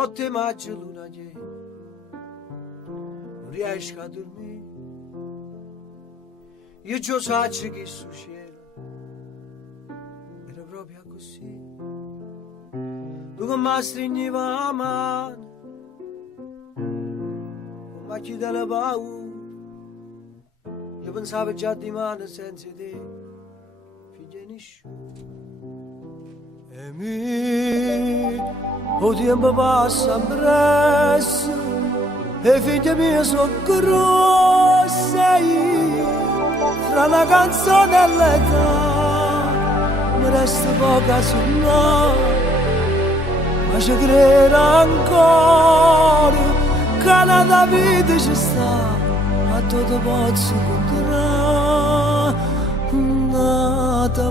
notte maggio luna piena, non riesco a dormire. Io già so che succede, era proprio così. Tu che mi stringevi la mano, ma chi te la paura. Io pensavo già di mano senza te, figlia nessuno. E il tempo passa presto, e figlia mia sono grossa io. Fra la canzone e l'età, mi resta poca su noi, ma ci credo ancora, che la vita ci sta. A tutto posso controlare, nata